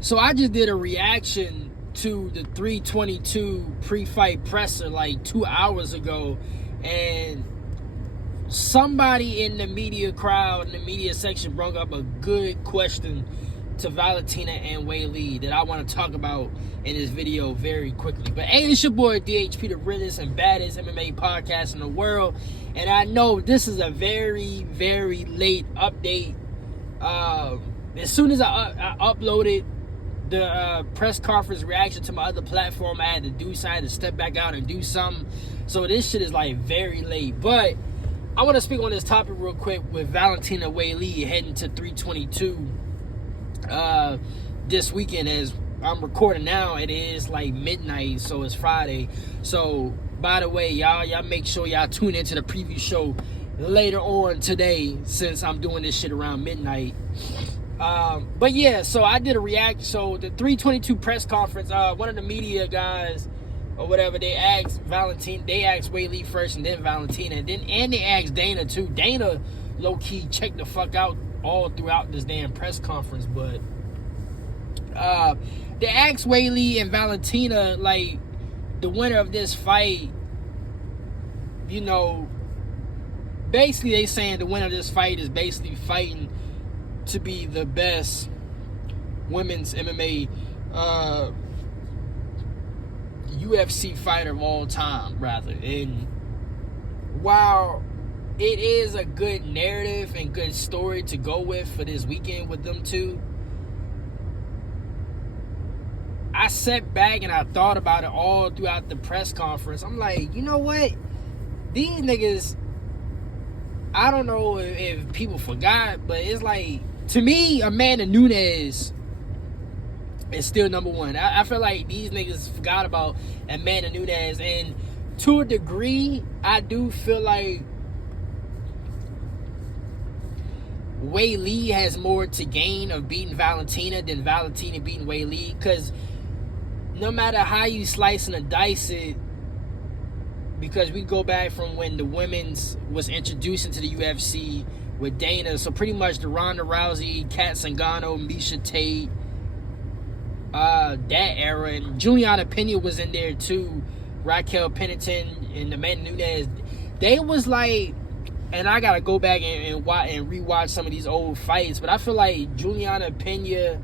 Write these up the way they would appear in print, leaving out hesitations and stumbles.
So I just did a reaction to the 322 pre-fight presser like 2 hours ago, and somebody in the media crowd, in the media section, brought up a good question to Valentina and Weili that I want to talk about in this video very quickly. But hey, it's your boy DHP, the realest and baddest MMA podcast in the world, and I know this is a very, very late update. As soon as I uploaded the press conference reaction to my other platform, I had to step back out and do something. So this shit is like very late. But I want to speak on this topic real quick with Valentina Weili heading to 322 this weekend. As I'm recording now, it is like midnight, so it's Friday. So by the way, y'all make sure y'all tune into the preview show later on today, since I'm doing this shit around midnight. But yeah, so I did a react. So the 322 press conference, one of the media guys or whatever, they asked Weili first and then Valentina, and they asked Dana too. Dana low-key checked the fuck out all throughout this damn press conference. But they asked Weili and Valentina, like, the winner of this fight, you know, basically they saying the winner of this fight is basically fighting to be the best women's MMA UFC fighter of all time, rather. And while it is a good narrative and good story to go with for this weekend with them two, I sat back and I thought about it all throughout the press conference. I'm like, you know what? These niggas, I don't know if people forgot, but it's like, to me, Amanda Nunes is still number one. I feel like these niggas forgot about Amanda Nunes, and to a degree, I do feel like Weili has more to gain of beating Valentina than Valentina beating Weili, because no matter how you slice and dice it, because we go back from when the women's was introduced into the UFC with Dana, so pretty much the Ronda Rousey, Kat Zingano, Miesha Tate, that era, and Juliana Pena was in there too, Raquel Pennington and Amanda Nunes. They was like, and I gotta go back and rewatch some of these old fights, but I feel like Juliana Pena,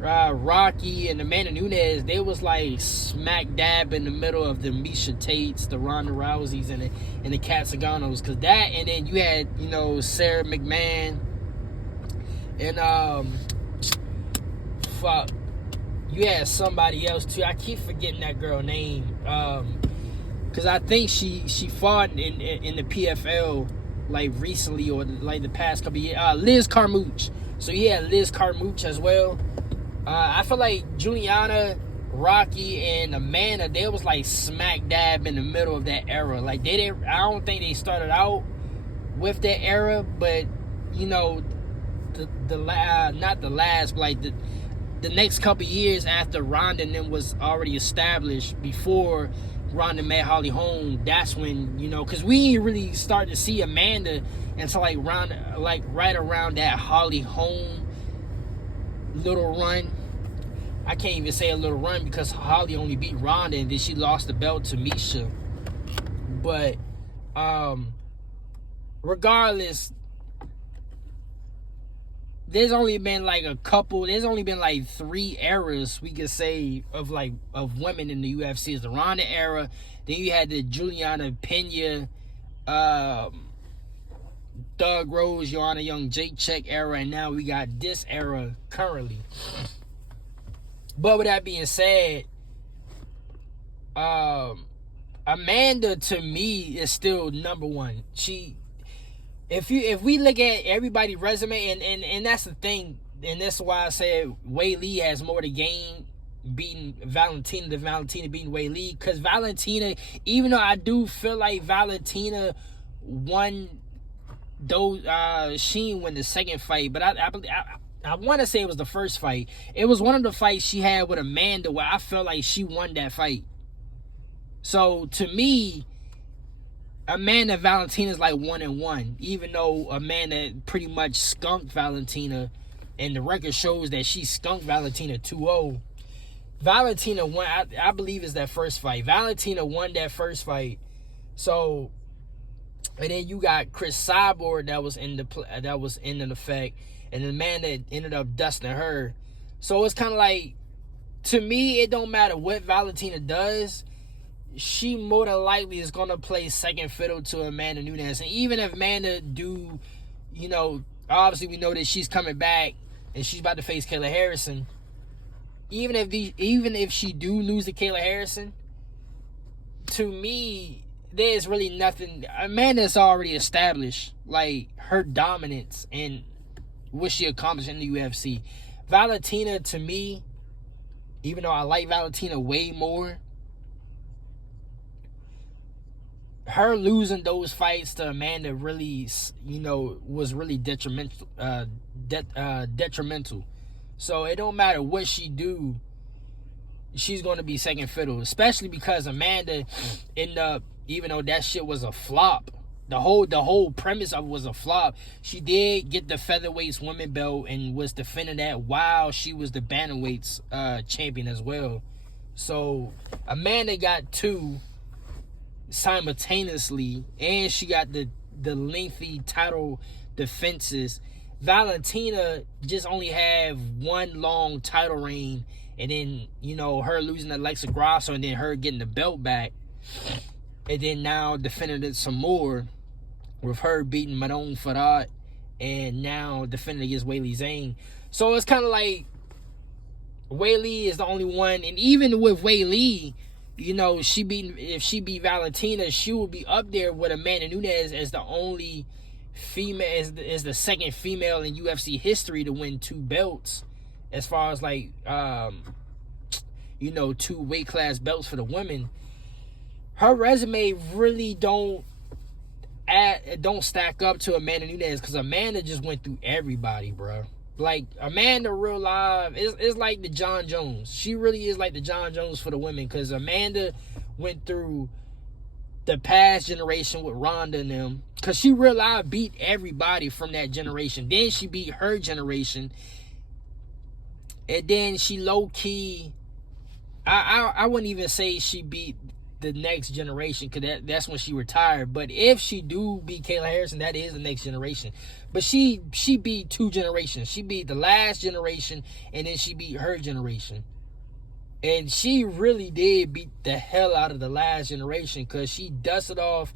Rocky, and Amanda Nunes, they was like smack dab in the middle of the Miesha Tates, the Ronda Rouseys, and the Kat Zingano's, because that, and then you had, you know, Sarah McMahon, and you had somebody else too. I keep forgetting that girl name, because I think she fought in the PFL like recently, or like the past couple years. Liz Carmouche. So you had Liz Carmouche as well. I feel like Juliana, Rocky, and Amanda, they was like smack dab in the middle of that era. Like, they didn't, I don't think they started out with that era, but you know, not the last, but like the next couple years after Ronda and them was already established, before Ronda met Holly Holm, that's when, you know, because we didn't really start to see Amanda until like Ronda, like right around that Holly Holm little run. I can't even say a little run, because Holly only beat Ronda and then she lost the belt to Miesha. But regardless, there's only been like 3 eras we could say of women in the UFC. Is the Ronda era, then you had the Juliana Pena, Thug Rose, Joanna Young, Jacek era, and now we got this era currently. But with that being said, Amanda to me is still number one. If we look at everybody's resume, and that's the thing, and that's why I said Weili has more to gain beating Valentina than Valentina beating Weili, because Valentina, even though I do feel like Valentina won those, she didn't win the second fight, but I want to say it was the first fight. It was one of the fights she had with Amanda where I felt like she won that fight. So to me, Amanda and Valentina is like 1-1, even though Amanda pretty much skunked Valentina and the record shows that she skunked Valentina 2-0. Valentina won, I believe, is that first fight. Valentina won that first fight. So, and then you got Chris Cyborg that was in effect, and the man that ended up dusting her. So it's kind of like, to me, it don't matter what Valentina does. She more than likely is going to play second fiddle to Amanda Nunes. And even if Amanda do, you know, obviously we know that she's coming back and she's about to face Kayla Harrison. Even if she do lose to Kayla Harrison, to me, there's really nothing. Amanda's already established, like, her dominance and what she accomplished in the UFC. Valentina, to me, even though I like Valentina way more, her losing those fights to Amanda really, you know, was really detrimental. Detrimental. So it don't matter what she do, she's going to be second fiddle. Especially because Amanda ended up, even though that shit was a flop, the whole premise of it was a flop, she did get the featherweights women belt and was defending that while she was the bantamweights champion as well. So Amanda got two simultaneously, and she got the lengthy title defenses. Valentina just only have one long title reign, and then, you know, her losing to Alexa Grasso, and then her getting the belt back, and then now defending it some more with her beating Manon Farad, and now defending against Weili Zhang. So it's kind of like Weili is the only one, and even with Weili, you know, if she beat Valentina, she will be up there with Amanda Nunes as the only female, as the second female in UFC history to win two belts, as far as like you know, two weight class belts for the women. Her resume really don't stack up to Amanda Nunes, because Amanda just went through everybody, bro. Like, Amanda real live is like the John Jones. She really is like the John Jones for the women, because Amanda went through the past generation with Ronda and them, because she real live beat everybody from that generation. Then she beat her generation, and then she low key, I wouldn't even say she beat the next generation, because that's when she retired. But if she do beat Kayla Harrison, that is the next generation. But she beat two generations. She beat the last generation, and then she beat her generation. And she really did beat the hell out of the last generation, because she dusted off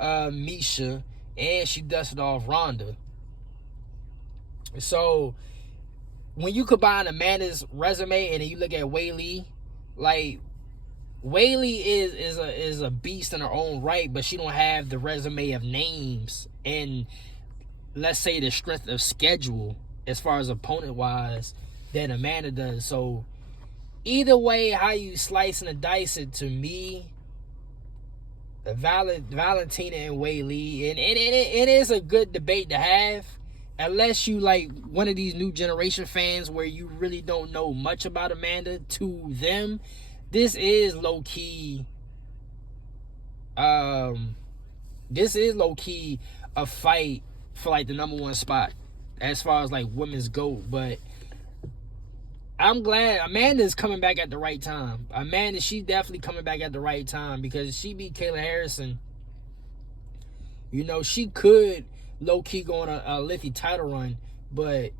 Misha, and she dusted off Ronda. So when you combine Amanda's resume and then you look at Weili, like, Weili is a beast in her own right, but she don't have the resume of names and, let's say, the strength of schedule as far as opponent wise that Amanda does. So either way, how you slice and dice it, to me, Valentina and Weili, and it is a good debate to have, unless you like one of these new generation fans where you really don't know much about Amanda. To them, this is low key. This is low key a fight for like the number one spot as far as like women's GOAT. But I'm glad Amanda's coming back at the right time. Amanda, she's definitely coming back at the right time, because she beat Kayla Harrison. You know, she could low key go on a lengthy title run, but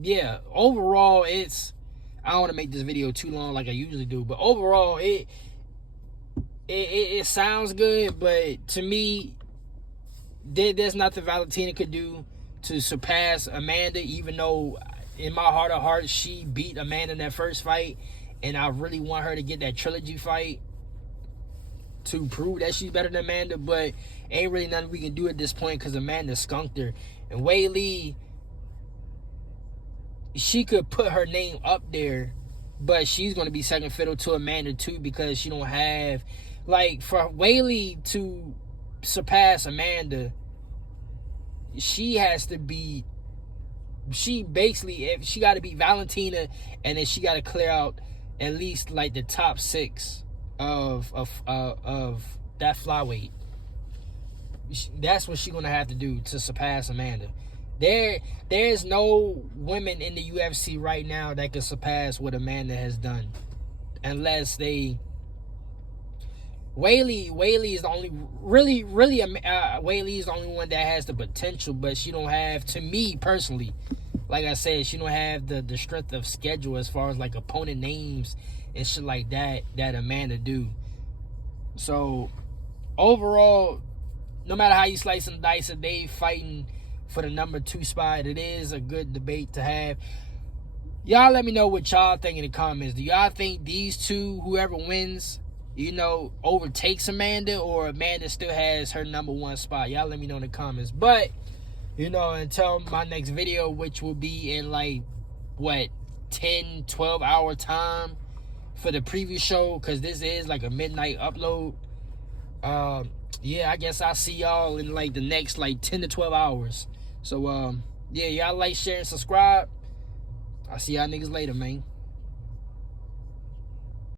yeah, overall, it's, I don't want to make this video too long like I usually do, but overall, it sounds good, but to me, there's nothing Valentina could do to surpass Amanda, even though in my heart of hearts, she beat Amanda in that first fight, and I really want her to get that trilogy fight to prove that she's better than Amanda, but ain't really nothing we can do at this point, because Amanda skunked her. And Weili, she could put her name up there, but she's going to be second fiddle to Amanda too, because she don't have, like, for Weili to surpass Amanda, she has to be, she basically, if she got to beat Valentina, and then she got to clear out at least like the top 6 of that flyweight. That's what she's gonna have to do to surpass Amanda. There's no women in the UFC right now that can surpass what Amanda has done, unless they. Weili is the only Weili is the only one that has the potential, but she don't have, to me personally, like I said, she don't have the strength of schedule as far as like opponent names and shit like that Amanda do. So overall, no matter how you slice and dice it, they fighting for the number 2 spot. It is a good debate to have. Y'all let me know what y'all think in the comments. Do y'all think these two, whoever wins, overtakes Amanda, or Amanda still has her number 1 spot? Y'all let me know in the comments. But, until my next video, which will be in 10, 12 hour time for the preview show, because this is like a midnight upload. I guess I'll see y'all in the next 10 to 12 hours. So, y'all like, share, and subscribe. I'll see y'all niggas later, man.